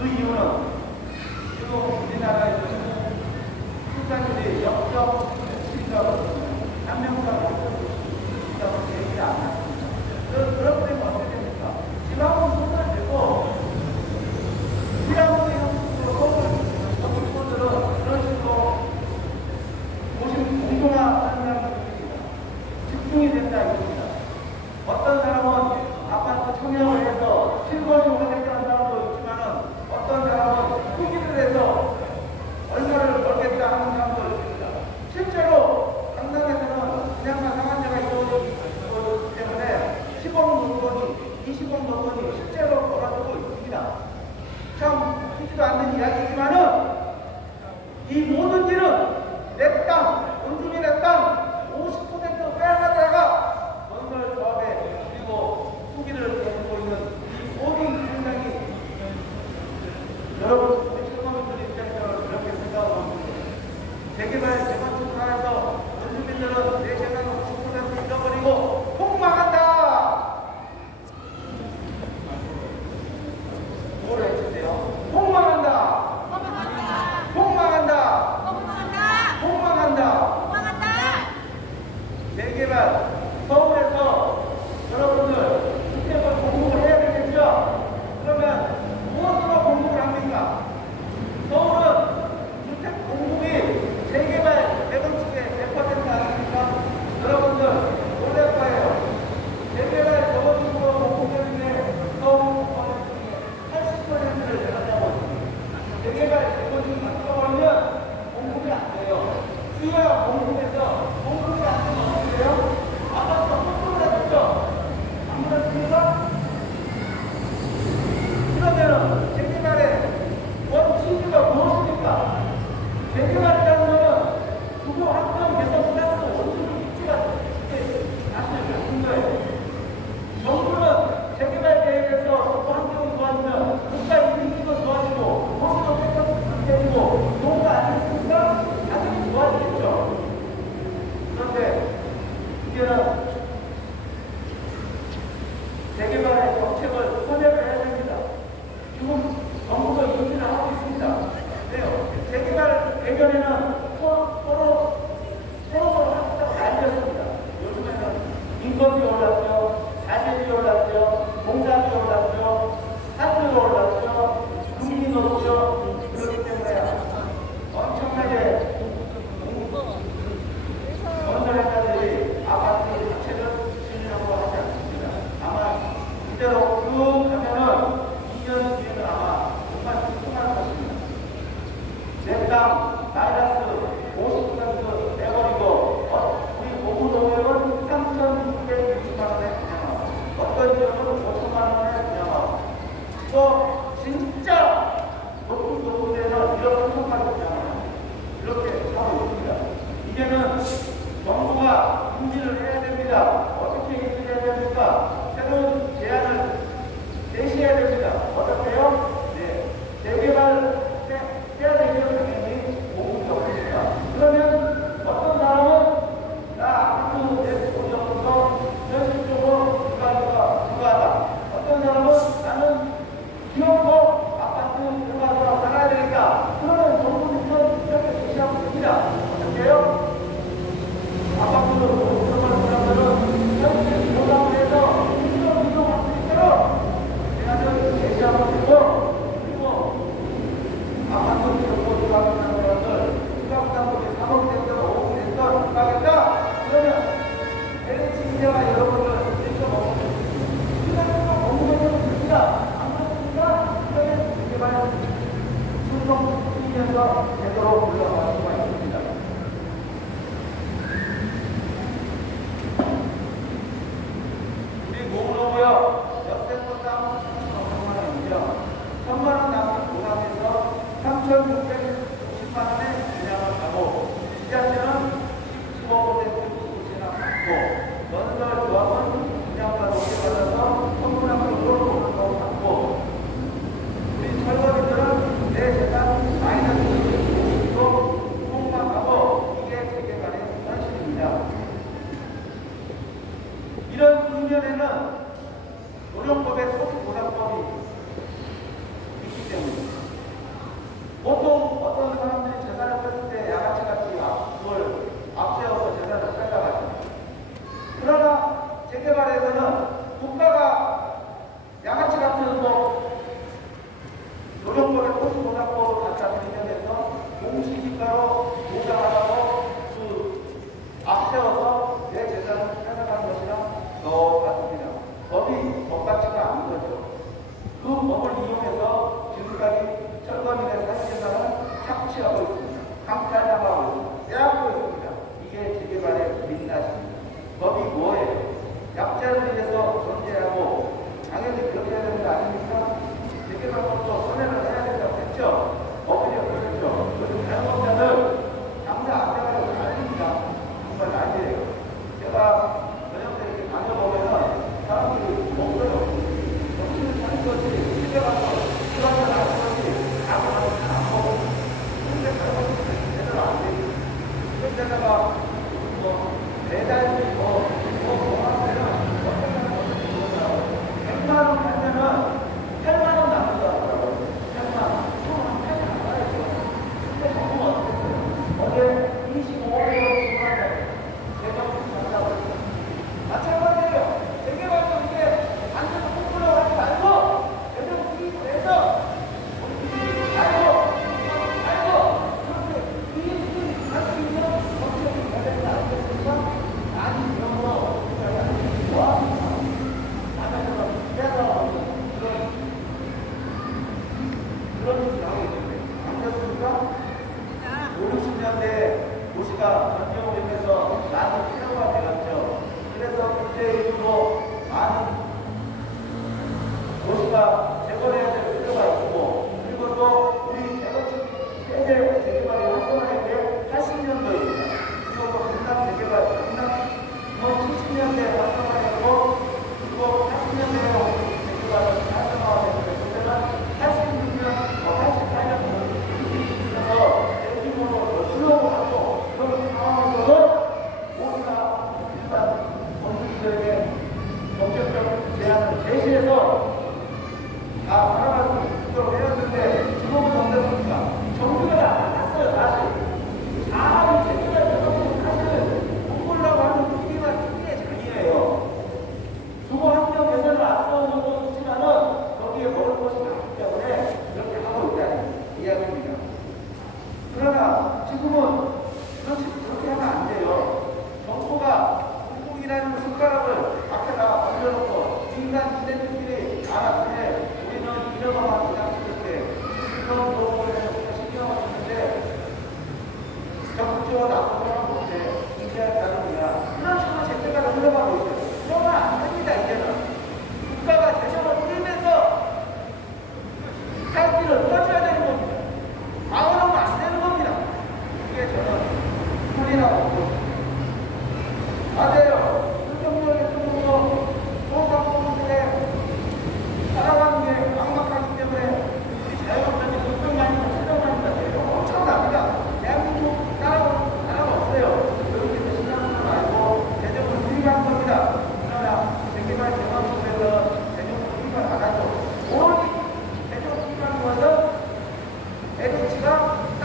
그 이유는 지금 우리나라에서는 출산율이 역적 실적으로 한 명당 있다고 얘기를 안 합니다. 그렇기 때문에 어떻게 됩니까? 지방은 출산되고 지방의 형식으로 그런 식으로 공정화하는 것입니다. 집중이 된다 이겁니다. 어떤 사람은 아파트 청약을 해서 실거주 하겠다는 사람도 있지만은 어떤 사람은 투기를 해서 얼마를 벌겠다 하는 사람도 있습니다. 실제로 강남에서는 분양가 상한제가 있기 때문에 10억 물건이 20억 물건이 실제로 벌어지고 있습니다. 참 크지도 않는 이야기지만은 이 모든 일은 내 땅, 원주민의 땅 50% 빼앗아다가 건설 조합에 그리고 투기를 벌이고 있는 이 모든 현장이 여러분 우리 시민들 입장에서 그렇게 생각하고 있습니다. 재개발 재건축을 해서 원주민들은 내 재산 50% 잃어버리고 폭망한다. 뭐를 해주세요? 폭망한다. 폭망한다. 폭망한다. 재개발 서울에서 여러분들 주택을 공급을 해야 되겠죠? 그러면 무엇으로 공급을 합니까? 서울은 주택 공급이 재개발 재건축의 몇 퍼센트 아닙니까? 여러분들 놀랄 거예요. 재개발 재건축으로 공급되는 게 서울 중에 80%를 내놨다고 합니다. 재개발 재건축이 바꿔버리면 공급이 안 돼요. 수요가 공급해서 공급이 안 되면 어떻게 돼요? 아파트가 폭등을 해줬죠? 안 그렇습니까? 그러면 재개발의 원칙이가 무엇입니까? 재개발이라는 것은 구조 환경 개선 플러스 원칙을 입지가 사실 같은 거예요. 정부는 재개발 계획에서 구조 환경이 좋아지면 국가 인프라도 좋아지고 도시도 깨끗해지고 좋은 거 아니겠습니까? 당연히 좋아지겠죠. 그런데 이제는 재개발의 정책을 선회를 해야 됩니다. 지금 정부도 인지를 하고 있습니다. 네요. 재개발 대결에는 서로 하겠다고 난리였습니다. 요즘에는 인건비 올랐죠. 자재비 올랐죠. 공사비 올랐죠. 산불이 올랐죠. 금리 높죠. 그렇기 때문에 엄청나게 건설회사들이 아파트 자체를 지으려고 하지 않습니다. 아마 이대로 쭉 가면은 2년 뒤에는 아마 정말 폭증할 것입니다. 내 땅 마이너스 50% 내버리고 우리 고구동역은 3,660만 원에 분양하고 어떤 지역은 5천만 원에 분양하고 또 진짜 높은 데는 1억 3천만 원 분양하고 이렇게 하고 있습니다. 이제는 정부가 인지를 해야 됩니다. 어떻게 인지해야 됩니까? 새로운 제안을 제시해야 됩니다. 어떻게요? 네. 재개발 해야 되기는 당연히 공급이 없습니다. 그러면 어떤 사람은 나 아파트 내 돈이 없어서 현실적으로 불가하다. 어떤 사람은 나는 기업도 아파트 들어가서 살아야 되니까 그러면 정부는 이렇게 제시하고 됩니다. 어떻게요? 아파트로 들어가는 사람들은 현실 보상을 해서 이동할 수 있도록 제안을 제시하고 있고 그리고 아파트 들고 들어가는 사람들 부담부담하게 3억 됐든 5억 됐든 들어가겠다? 그러면 LH 인재가 여러분들 1.5억 시간도 공부해서 됩니다. 안 그렇습니까? 그러면 재개발 순성 뛰면서 제대로 올라갈 수가 있습니다. 모으고요. 옆에서 땅 3천만 원이고요. 1,000만 원 남은 보상에서 3,660만 원의 분양을 하고 이자세는 15% 진압받고 건설 조합은 분양가 높게 받아서 선분양으로 돈을 받고 우리 철거민들은 내 재산 마이너스 50도 이용해서 지금까지 철거민의 사실상은 착취하고 있습니다. 강탈당하고 있습니다. 빼앗고 있습니다. 이게 재개발의 민낯입니다. 법이 뭐예요? 약자를 위해서 존재하고 당연히 그렇게 해야 되는 거 아닙니까? 재개발법도 선회를 해야 된다고 했죠. 법이요 그렇죠. 요즘 자영업자들 장사 안 되가지고 난립니다. 정말 난리예요. 제가 저녁 때 이렇게 다녀보면은 사람들이 먹어요. 정신을 차린 거지. 집에 가서 들어가서 나는 거지. 가서 안 먹어. 근데 자영업자들 제대로 안 되지. 그런데다가 매달 뭐하면은 어떤 사람은 100만 원 팔면은 8만 원 남는다고요. 8만 원. 그럼 8만 원 나가야죠. 근데 정부가 어떻게 했어요? 어제 25억을 주문하자. 제가 간다고 했어요. 마찬가지예요. 재개발도 이게 안 돼서 홍보라고 하지 말고 제대로 수익을 내서 그렇게 수익을 할 수 있는 정책이 돼야 되지 않겠습니까? 아니, 이런 거 그런 짓을 하고 있는데 안 그렇습니까? 5, 60년대 도시가 전경으로 많은 폐허가 되었죠. 그래서 그때 이후로 많은 도시가 재건해야 될 필요가 있고, 그리고 또 우리 재건축 세대 재개발이 활성화된 게 80년도입니다. 그리고 또 강남 재개발, 강남 70년대에 활성화되고, 그리고 80년대에 재개발을 활성화되는데, 그때는 86년, 88년 있어서 대규모로 수용을 하고, 그런 상황에서도 우리가 일반 건축들에게 정책적 제안을 제시해서 다 살아갈 수 있도록 해왔는데 지금은 어떻습니까? 정부가 안 했어요, 사실. 사람이 제기가 되고 사실 홍보라고 하는 분위기가 특기의 장이에요. 주거 환경 개선을 앞서는 것도 있지만은 거기에 먹을 것이 많기 때문에 이렇게 하고 있다는 이야기입니다. 그러나 지금은 그렇게 하면 안 돼요. 정부가 공공이라는 손가락을 앞에다 올려놓고 민간 기대들끼리 알아서 해. 우리는 이러고만 그냥 이렇게 이런 도움을 해서 신경을 쓰는데 적극적으로 나서서는 못해. 인재할 따름이야. 이런 식으로 재개발을 흘러가고 있어요. 그러면 안 됩니다, 이제는. 국가가 재정을 끌면서 살길을 꺼줘야 되는 겁니다. 방어하면 안 되는 겁니다. 이게 저는 훌이라고 보고 맞아요. 윤석열 대통령도 소상공인들의 살아가는 게 막막하기 때문에 우리 자영업자들이 걱정 많이 하고 신경 많이 하세요. 엄청납니다. 대한민국 나라가 없어요. 여기서 신앙을 말고 재정을 투입한 겁니다. 그러나 재개발 재건축에서 재정을 투입을 안 하죠. 오로지 재정 투입한 것은 LH가 땅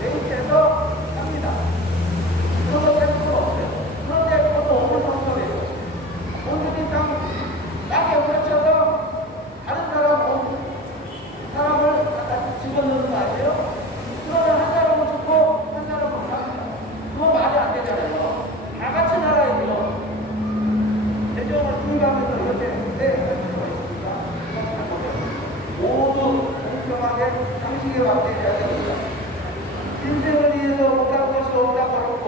매입해서 합니다. 그런 거 뺄 수가 없어요. 그런데 그것도 어느 성격이에요. 본인이 땅에 펼쳐서 다른 사람을 갖다 집어넣는 거 아니에요? 그러면 한 사람은 죽고 한 사람은 삽니다. 그거 말이 안 되잖아요. 다 같이 살아야죠. 재정을 투입하면서 이렇게 해야 수가 있습니까? 모두 공평하게 상식에 맞게 해야 됩니다. 인생을 위해서 못할 것이 없다고 했고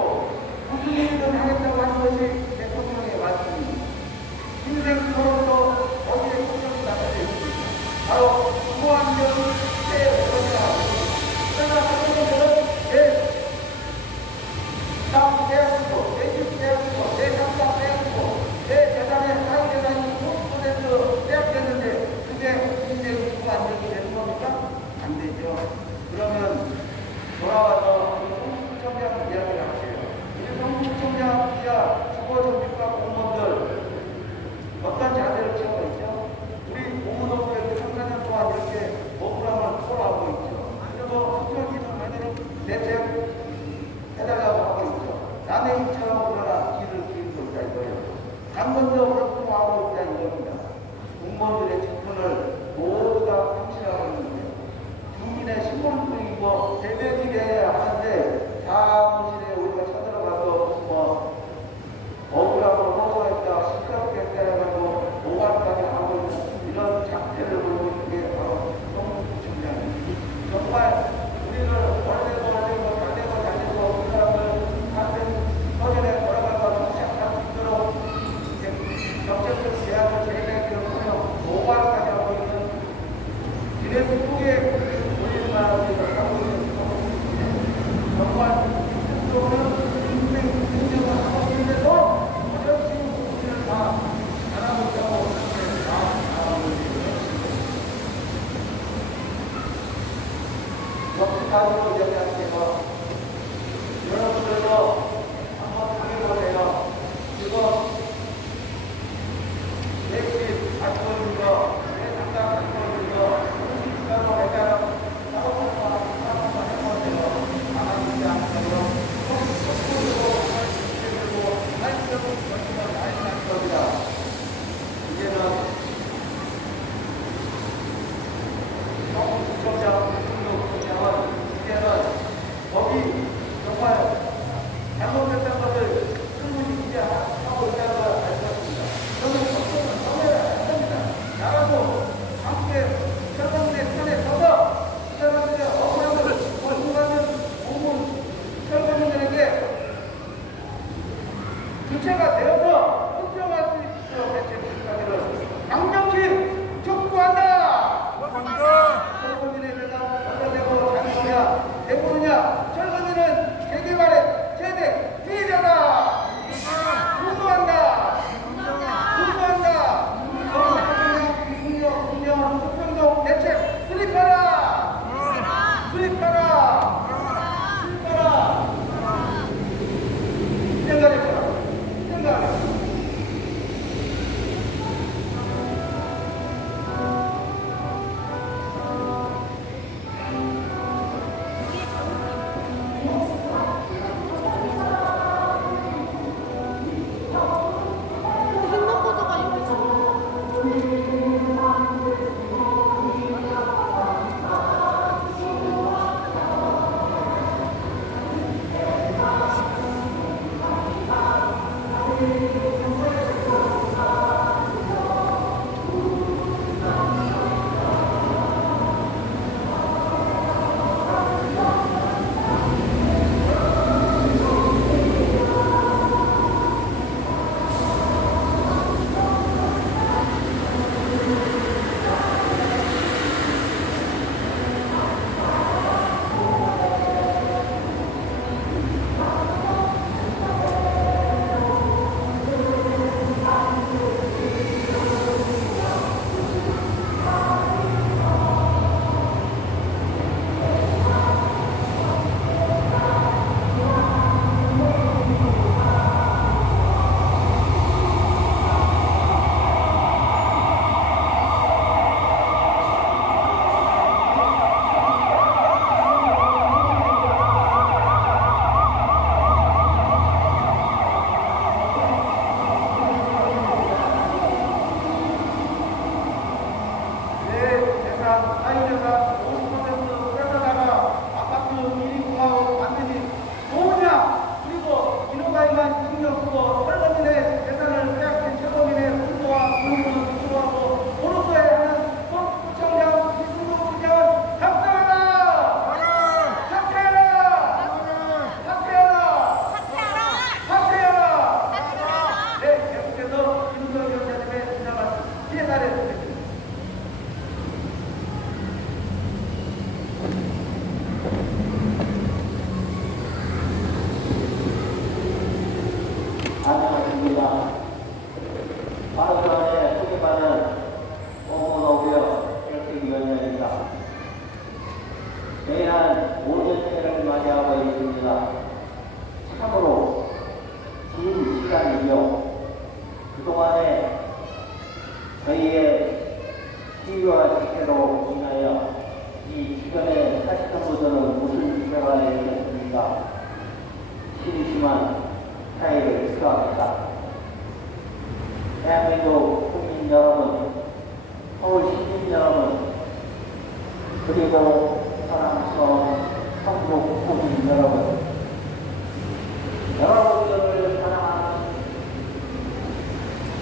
무슨 일이든 하겠다고 하는 것이 대통령의 말씀입니다. 인생 토론도 어디에 초점이 나타져 있습니다. 바로 주거환경이 새 것이라고 합니다. 그러나 한국인들은 땅 빼앗고, 내 집 빼앗고, 내 상장 빼앗고, 내 재산의 사회 재산이 90% 빼앗겼는데 그게 인생 주거 안정이 되는 겁니까? 안 되죠. 그러면 돌아와서 성북청장 이야기를 하세요. 우리 성북청장 이야 주거정비과 공무원들 어떤 자세를 취하고 있죠? 우리 공무원들 3, 4년 동안 이렇게 억울함을 토로하고 있죠. 그리고 수평기준 제대로 대책해달라고 하고 있죠. 남의 입처럼 그러나 길을 기울이고 있다 이거예요. 당근도 그렇게 하고 있다 이겁니다. 공무원들의 직분을 모두 다 상실하고 있는데 주민의 신분증이고 대변이 돼야 하는데 사무실에 우리가 쳐들어가서 뭐 억울함을 호소했다 시끄럽게 했다 해가지고 오간까지 기네스북에 올릴 만한 일을 하고 있는 정말 스스로는 인생 능력을 하고 있는데도 어렵지 우리는 다 잘하고 있다고 그렇게 다 잘하고 있는 역시 가지고 얘기하세요. 여러분들도 한번 당해보세요. 이거 내 집 가지고 있는 거, 내 상가 가지고 있는 거, 음식가로 매달 싸우는 거 한번 해보세요. 나가지 않고 속으로 그리고 말씀을 전치면 많이 날 겁니다. 이제는 너무 부정장, 부정장은 이제는 법이 정말 잘못됐다는 것을 충분히 이해하고 있다는 걸 알 수 있습니다. 저는 법정은 정해야 합니다. 나라도 함께 철거문의 편에 서서 이 사람들의 억울함을 고통하는 공문 철거문들에게 주체가 되어서 수평할 수 있도록 대책까지를 강력히 촉구한다! 철거문에 대해서 어떠되고 장이냐 대부느냐 철거문은 세계발의 최대 피해자다! 분노한다! 분노한다! 분명 수평동 대책 수립하라! 수립하라! 수립하라! 생각해보라! 생각해보라! 횡단보도가 여기서 사유재산 50% 뺏어다가 아파트 1인가구 만드니 좋으냐? 그리고 인허가에만 신경 쓰고 설거민의 재산을 빼앗긴 최고민의 분노와 분노를 주도하고 도로서에 하는 서구청장 이승우 부장은 삭제하라! 삭제하라! 삭제하라! 삭제하라! 네, 계속해서 윤석열 위원장님의 인사 말씀 기회사례 드리겠습니다. 안녕하십니까. 바른미래당의 소개받은 홍문호고요 정책위원장입니다. 저희는 5년째를 맞이하고 있습니다. 참으로 긴 시간이며 그동안에 저희의 시위와 집회로 인하여 이 주변에 사시는 분들은 무슨 집회가 되겠습니까? 심심한 차이를 수합니다. 대한민국 국민 여러분, 서울 시민 여러분, 그리고 사랑스러운 한국 국민 여러분, 여러분들을 사랑하는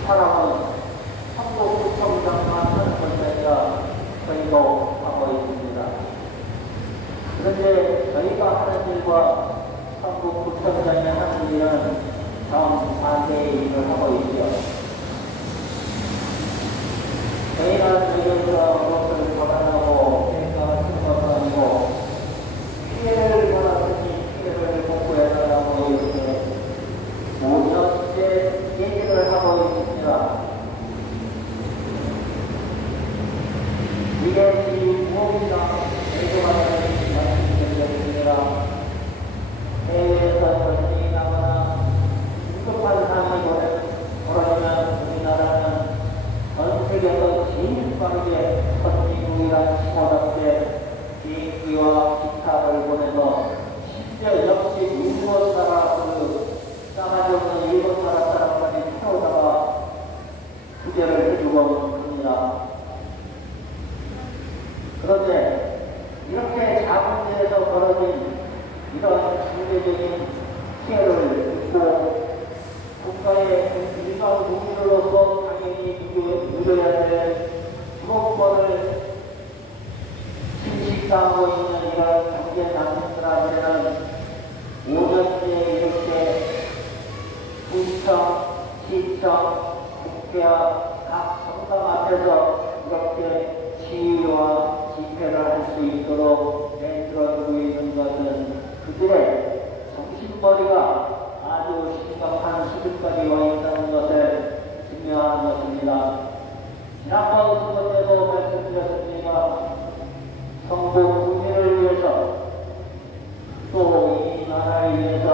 사랑은 한국구청장만 하는 것이 아니라 저희도 하고 있습니다. 그런데 저희가 하는 일과 한국구청장이 하는 일은 정반대의 일을 하고 있죠. 저희는 저희들과 무엇을 거론하고 15년 비행기와 기타를 보내서 심지어 역시 일본 나라 싸가지 없는 일본 나라 사람까지 태우다가 구제를 해주고 합니다. 그런데 이렇게 작은 데에서 벌어진 이런 경제적인 피해를 입고 국가의 일반 국민으로서 당연히 누려야 될 주거권을 침식당하고 있는 이런 경제 난민들한테는 5년째 이렇게 군청, 시청, 국회와 각 정당 앞에서 이렇게 시위와 집회를 할 수 있도록 만들어주고 있는 것은 그들의 정신머리가 아주 심각한 수준까지 와 있다는 것을 증명하는 것입니다. 지난번 선거 때도 말씀드렸습니다. 성공 국민을 위해서 또 이 나라를 위해서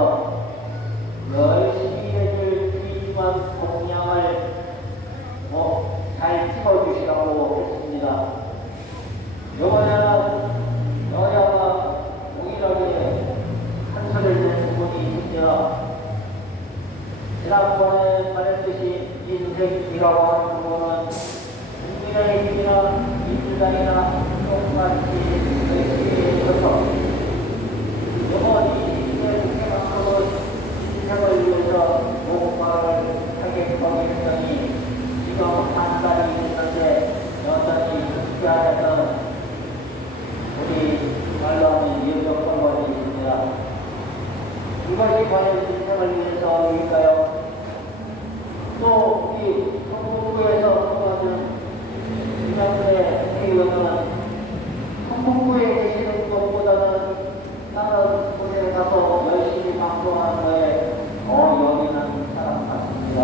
열심히 해줄 귀중한 공약을 잘 찍어주시라고 했습니다. 이번에는 여야가 동일하게 한 소리를 내는 부분이 있습니다. 지난번에 말했듯이 인생이라고 하는 부분은 국민의힘이나 민주당이나 똑같이 열심히 해서 이번 20대 국회만큼은 인생을 위해서 목마를 하겠다고 했더니 지금 한 달이 됐는데 여전히 국회 안에서 우리 말로 하면 예정권이 있습니다. 이것이 과연 인생을 위해서일까요? 또 우리 성북구에서 통하는 김영래 의원은 성북구에 계시는 것보다는 다른 곳에 가서 열심히 방송하는 거에 더 여기는 사람 같습니다.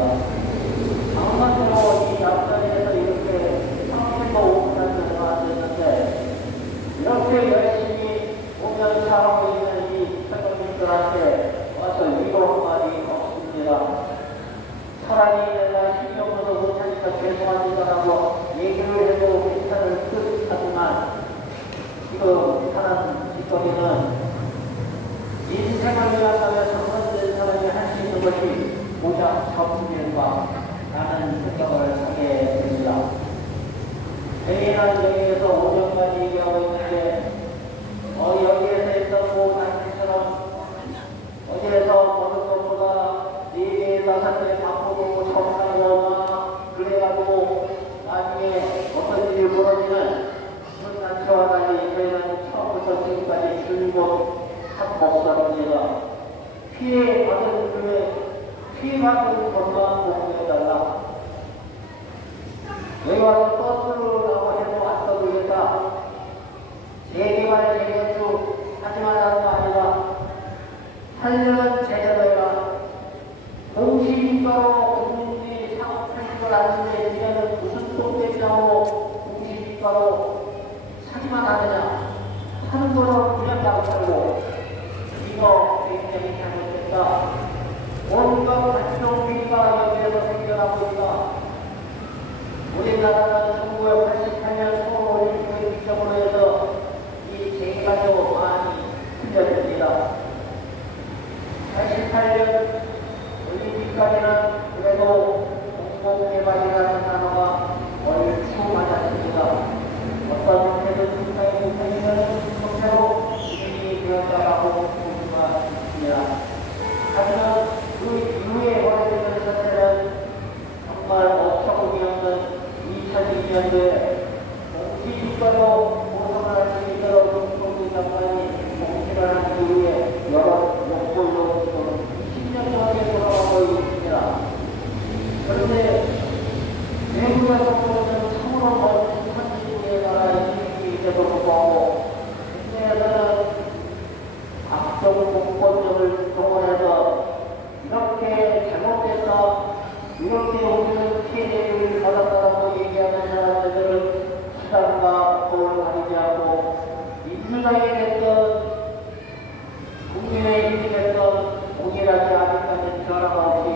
방송으로 이 앞자리에서 이렇게 상태가 오픈한 지가 안 됐는데 이렇게 열심히 오면서 하고 있는 이 선생님들한테 와서 위로 한마디 없습니다. 사람이 내가 힘이 없어서 못하니까 죄송합니다라고 얘기를 해도 괜찮을 듯 하지만 지금 하는 짓거리는 인생을 위한다면 상관된 사람이 할 수 있는 것이 고작 접근일까 라는 생각을 하게 됩니다. 회의한 여기에서 5년간 얘기하고 있는데 여기에서 했던 모단체처럼 어디에서 버는 것보다 4개, 5개 바꾸고 정상이거나 그래가지고 나중에 어떤 일이 벌어지면 그 단체와 달리 저희는 처음부터 지금까지 줄곧 한 목사입니다. 피해받은 것만 공부해달라. 여기 와서 버스라고 해도 안 떠들겠다. 재개발 재건축 하지만 하는 거 아니다. 하려면 제대로 해라. 공시지가로 국민들이 사업할 줄 아는데 니네는 무슨 돈 냈냐고 공시지가로 사기만 하느냐. 하는 거는 그냥 나가고 이거 굉장히 잘못됐다. 온갖 가치동기가 여기에서 생겨나고 있다. 우리나라는 1988년 서울올림픽을 기점으로 해서 이 재개발도 많이 틀려집니다. 88년 올림픽까지는 그래도 공공개발이라는 단어가 얼추 맞았습니다. 어떤 형태든 국가의 국회의원은 형태로 진행이 되었다라고 볼 수가 있습니다. 하지만 그 이후에 벌어지는 사태는 정말 어처구니 없는 2002년도에 공시지가로 보상을 할 수 있도록 김종국 장관이 공시를 한 이후에 여러 목걸로 지금 20년 전에 돌아가고 있습니다. 그런데 외국에서 보는 참으로 멋진 한국의 나라의 인기인데도 불구하고 국내에서는 각종 공권력을 동원해서 이렇게 잘못됐다, 이렇게 우리는 피해를 받았다고 얘기하는 사람들은 수단과 법을 가리지 않고 민주당이 됐던 국민의힘이 됐던 동일하게 아직까지 변화가 없이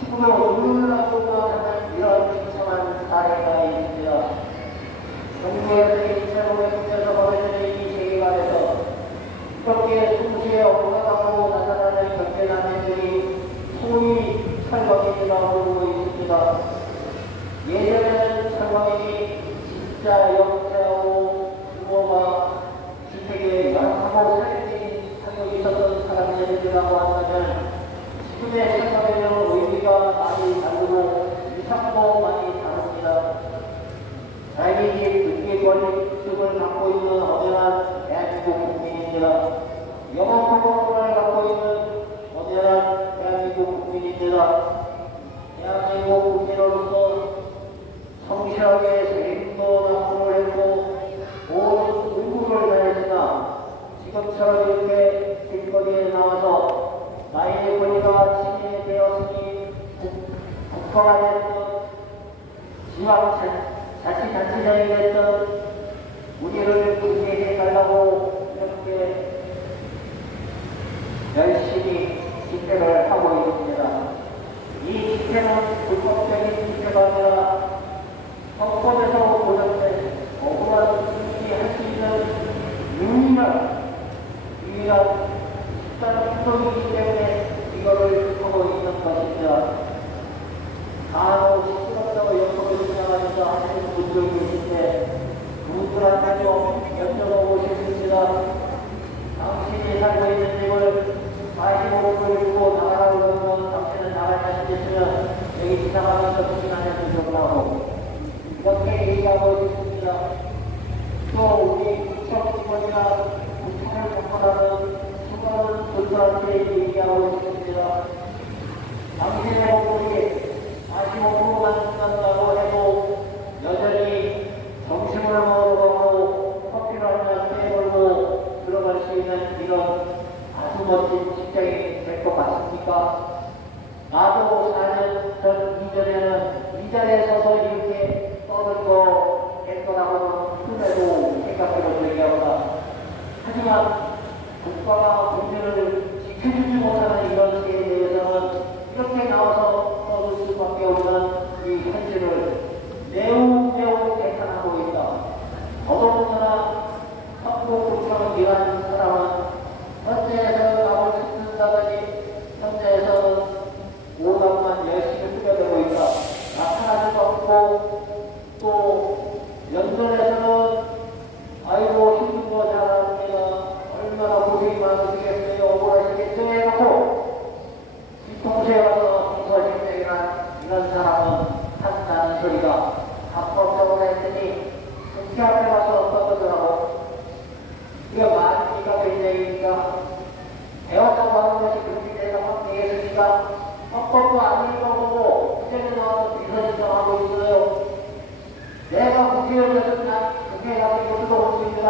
힘으로 누르라고만 하는 이런 비참한 사례가 있습니다. 정부에서 2,500 지금처럼 이렇게 길거리에 나와서 나의 권리가 침해되었으니 국가가 됐던 지방 자치단체장이 됐던 우리를 구제해 달라고 이렇게 열심히 집회를 하고 있습니다. 이 집회는 불법적인 집회가 아니라 헌법에서 보장된 억울한 국민이 할 수 있는 유일한 집단 행동이기 때문에 이거를 하고 있는 것입니다. 간혹 시끄럽다고 옆으로 지나가면서 하시는 분들이 계신데 그분들한테 좀 여쭤보고 싶습니다. 당신이 살고 있는 집을 45분을 주고 나가라고 그러면 당신은 나갈 자신 있으면 여기 지나가면서 부진하는 좀 하고 이렇게 얘기하고 있습니다. 또 우리 구청 직원이나 구청을 접근하는 수많은 분들한테 얘기하고 있습니다. 당신의 목소리 45%만 준다고 해도 여전히 점심을 먹으러 가고 커피를 한잔 빼먹고 들어갈 수 있는 이런 아주 멋진 직장이 될 것 같습니까? 나도 4년 전 이전에는 이 자리에 서서 이렇게 떠들고 될 거라고는 꿈에도 생각해본 적이 없다. 하지만 국가가 문제를 지켜주지 못하는 이런 시기에 대해서는 이렇게 나와서 떠들 수밖에 없는 이 현실을 매우 개탄하고 있다. 더더군다나 성북구청을 위한 사람은 현재에서 나올 수 있다더니 현재에서는 오감만 열심히 꾸며내고 있다. 나타나지도 않고 또 연설에서는 아이고 힘든 거 잘합니다. 얼마나 고생이 많으시겠어요. 억울하시겠어요. 해놓고 뒤통수에 와서 비서실장이란 이런 사람은 한다는 소리가 합법적으로 했더니 국회한테 가서 떠들더라고. 이게 만기가 된 얘기니까 배웠다고 하는 것이 그렇게 대답하면 되겠습니까? 헌법도 안 읽어보고 국회에 나와서 비서실장하고 있어요. 내가 국회의원이었으면 국회에 가서 이것도 볼 수 있습니다.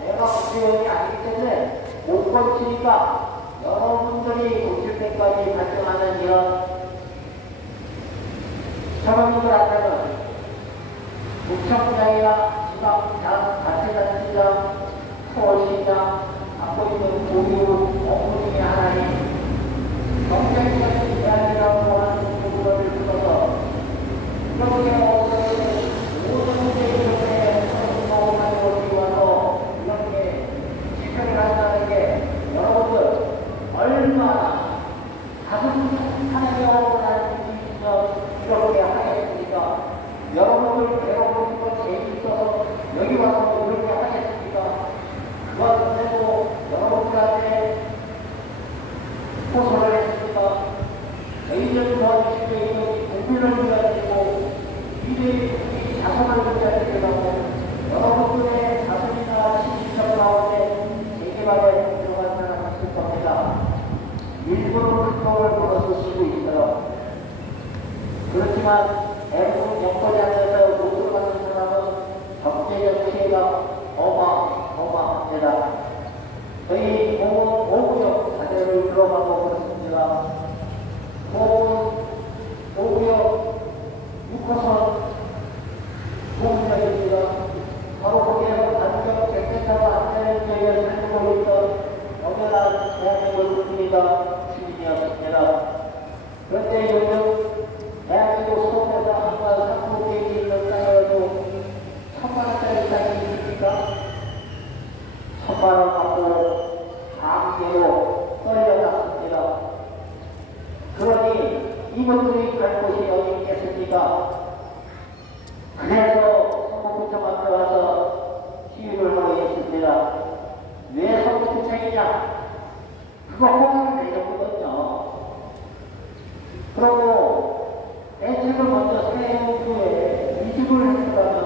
내가 국회의원이 아니기 때문에 못 걸치니까 여러분들이 오실 때까지 발생하는 이런 사람들한테는 구청장이나 지방장, 자치단체장, 서울시장 갖고 있는 고유 업무 중에 하나인 경쟁적인 대안이라고 하는 부분을 들어서 이렇게 모든 문제에 성공을 가지고 와서 이렇게 집회를 한다는 게 여러분들 얼마나 가슴 하나님의 억울한 일이면 이렇게 하겠습니까? 여러분들 배워보는 건 재미있어서 여기 와서 이렇게 하겠습니까? 그것도 여러분들한테 호소를 했습니까? 저희들 도와주시고 있는 국민을 위하시고 미래의 자손을 위하시고 여러분들의 자손이나 친인척 가운데 재개발에 들어간 사람이 있을 겁니다. 일부러 큰 돈을 벌어서 쓰고 있어요. 그렇지만 대부분 영포장에서 못 들어가는 사람은 경제적 피해가 어마어마합니다. 저희 오구역 자료를 들어가고 그렇습니다. 오구역 6호선 공무역입니다. 바로 거기에서 단격 객센터가 안내를 저희가 살고 있던 어머나 대한민국 국민이다 시민이었습니다. 그런데 요즘 대한민국 서울에서 한번 3분의 1을 땅이어도 1000만원짜리 땅이 있습니까? 1000만원 갖고 강제로 떨려놨습니다. 그러니 이분들이 갈 곳이 어디 있겠습니까? 그래서 성북구청 앞에 와서 시위를 하고 있습니다. 왜 성북구청이냐? 그거 호강을 내렸거든요. 그러고 대책을 먼저 세운 후에 이직을 했다면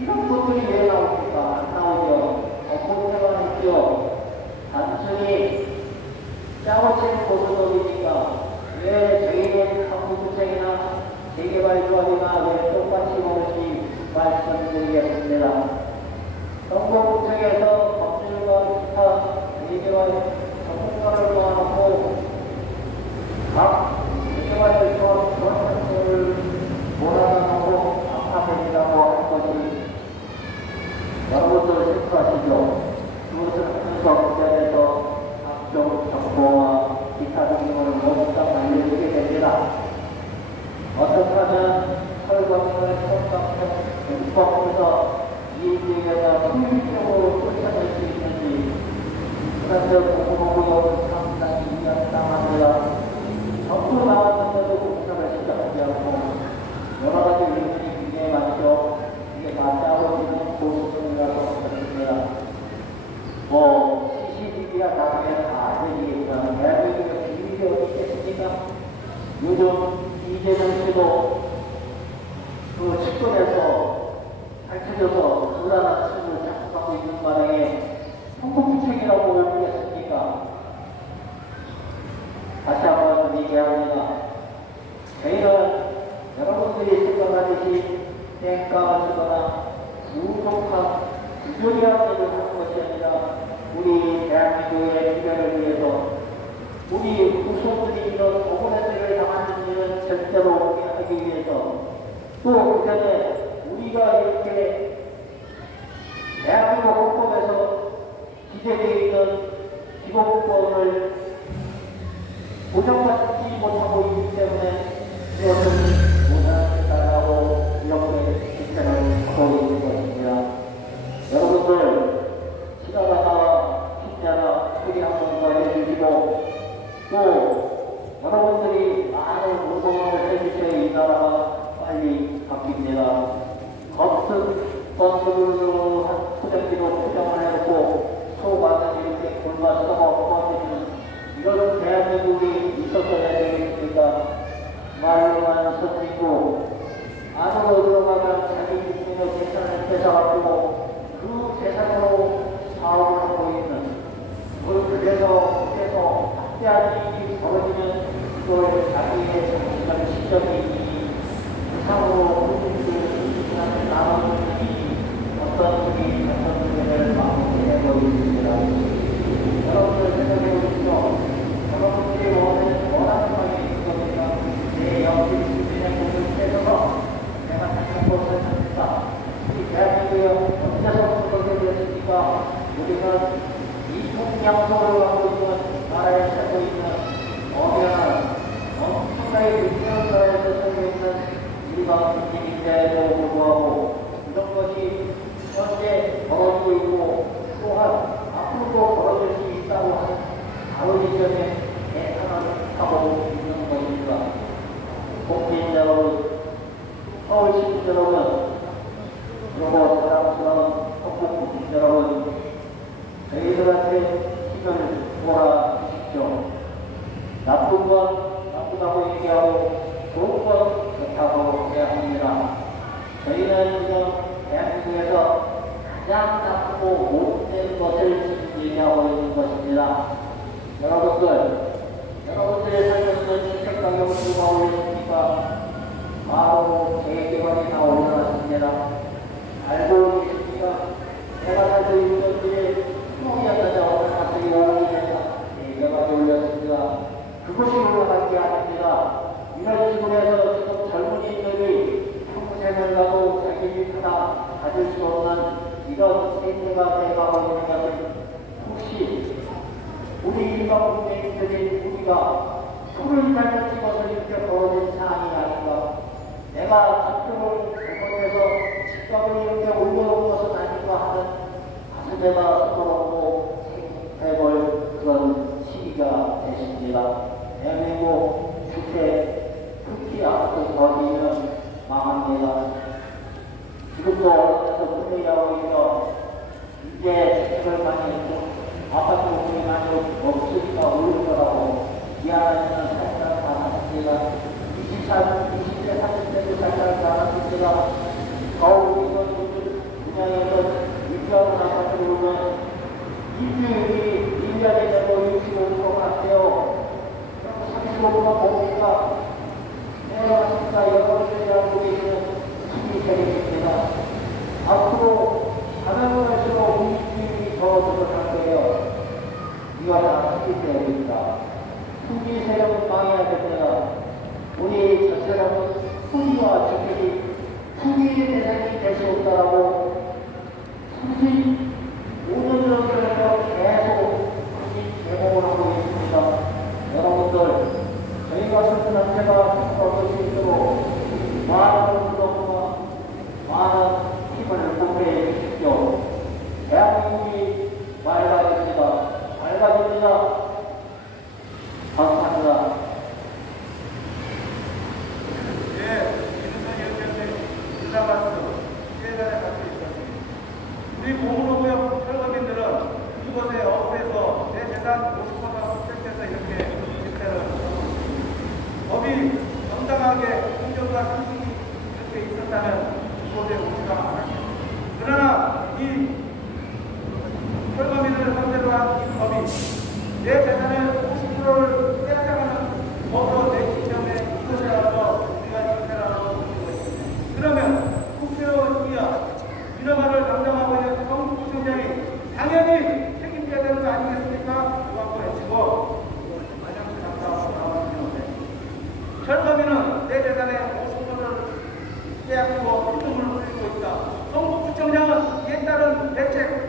이런 것들이 왜 나옵니까? 안 나오죠. 업무태만 있죠. 단순히 짜고 치는 고소적이니까 왜 저희는 성북구청이나 재개발조합이나 왜 똑같이 보는지 말씀드리겠습니다. 성북구청에서 법률과 기타 것이죠. 그것을 하면서 그 자리에서 각종 정보와 기타 등등을 모두 다 알려주게 됩니다. 어떻게 하면 설광을 통과해서 문법에서 이익에다 효율적으로 쫓아낼 수 있는지 그런데 공부하고 상당히 이해한다합니다. 전부 나왔는데도 공사를 시작하지 않고 여러 가지 의견이 굉장히 많죠. 이게 맞다고 지금 고소성이라고 했습니다. CCTV가 나중에 다 얘기했지만 대한민국의 비밀이 어디 있겠습니까? 요즘 이재명 씨도 그 측근에서 밝혀져서 불안한 측을 작성하고 있는 바람에 성폭행이라고 보겠습니까? 다시 한번 얘기합니다. 저희는 여러분들이 생각하듯이 땡깡을 쓰거나 부족한 부조리한 일을 하는 것이 아니라 우리 대한민국의 미래를 위해서 우리 후손들이 이런 억울한 일을 당하는 일은 절대로 오게 하기 위해서 또 그 전에 우리가 이렇게 대한민국 헌법에서 기재되어 있는 기본권을 보장받지 못하고 있기 때문에 그것을 못하겠다고 이렇게 실천을 하고 있는 것입니다. 여러분들 지나가다가 숫자나 소리 한 번더 해주시고 또 여러분들이 많은 운동을 해주셔야 이 나라가 빨리 바뀝니다. 겉으로 한 포장기로 포장을 해놓고 속 안에 이렇게 골마서가 없어지는 이런 대한민국이 있었어야 되겠습니다. 말로만 선진국 안으로 들어가면 자기 국민의 재산을 뺏어가지고 그 재산으로 사업을 하고 있는 그래서 학대하는 일이 벌어지면 그걸 자기의 정신을 시점이 이상으로 국민들을 나누는 일이 어떤 분이 어떤 분을 마음에 보입니다. 여러분들 생각해 보십시오. 여러분들이 원하는 방이 있는 겁니까? 내 옆집 주민의 몸을 떼서 내가 다른 곳을 찾는다. 이 대한민국에 언제서 그렇게 되었습니까? 우리는 이통양소를 하고 있는 나라에 살고 있는 엄연한 엄청나게 유명한 나라에서 살고 있는 우리가 국민인데도 불구하고 이런 것이 현재 벌어지고 있고 또한 앞으로도 벌어질 수 있다고 하는 바로 이 점에 예상을 하고 있는 것입니다. 국민 여러분, 서울 시민 여러분, 그리고 사랑스러운 한국 국민 여러분, 저희들한테 힘을 몰아주십시오. 나쁜 건 나쁘다고 얘기하고 좋은 건 좋다고 해야 합니다. 저희는 지금 대한민국에서 가장 나쁘고 못된 것을 지금 얘기하고 있는 것입니다. 여러분들의 살면서 주택가격은 누가 올렸습니까? 바로 재개발이 다 올라갔습니다. 알고 계십니까? 내가 살고 있는 것들이 수목이었다가 갑자기 5억이 재개발이 올렸습니다. 그것이 올라간 게 아닙니다. 이런 식으로 해서 지금 젊은이들이 평생을 가도 자기 집 하나 가질 수 없는 이런 세계가 돼가고 있는 것은 혹시 우리 일반 국민들이 우리가 술을 잘못 찍어서 이렇게 벌어진 사안이 아닌가? 내가 집들을 잘못해서 집값을 이렇게 올려놓은 것은 아닌가 하는 가슴에다 서럽고 생각해볼 그런 시기가 되십니다. 대한민국 주택 특히 앞으로 더디면 망합니다. 지금도 어려서 플레이하고 있죠. 이제 주택을 많이 했고 아파트 공급이 많이 없으니까 오를 거라고 미안하지만 살짝 많았습니다. 20대, 30대도 살짝 많았습니다. 겨우 이런 분양에서 유지하고 아파트를 오면 일주일이 1년이 되고 65%가 같아요. 35%가 뭡니까? 내가 진짜 여러분들이 알고 계시는 힘이 되겠습니다. 앞으로 가면 갈수록 우익주의가 더 늘어날 거예요. 이거 다 투기 세력입니다. 투기 세력은 망해야 됩니다. 우리 전체적인 투기와 주택이 투기의 대상이 될 수 없다라고 수십 한국이 맑아집니다. 맑아집니다. 감사합니다. 예, 윤석열 위원장님 인사 말씀 세간에 갖고 있었습니다. 우리 공무노구역 철거민들은 이곳에 업에서 내 재산 50%가 획득해서 이렇게 집회를 하고 있습니다. 법이 정당하게 공정과 상식이 이렇게 있었다면 이곳에 오지가 않았습니다. 그러나 이 철거민을 상대로 한 이 법이 내 재산의 50%를 떼앗아가는 법으로 내 시점에 이것에 와서 우리가 집회를 하고 있는 것입니다. 그러면 국회의원이야 이놈을 담당하고 있는 정부부총장이 당연히 책임져야 되는 거 아니겠습니까? 그거 외치고 화장실 담당하고 나왔는데 철거민은 내 재산의 50%를 빼앗고 피눈물을 흘리고 있다. 정부부총장은 이에 따른 대책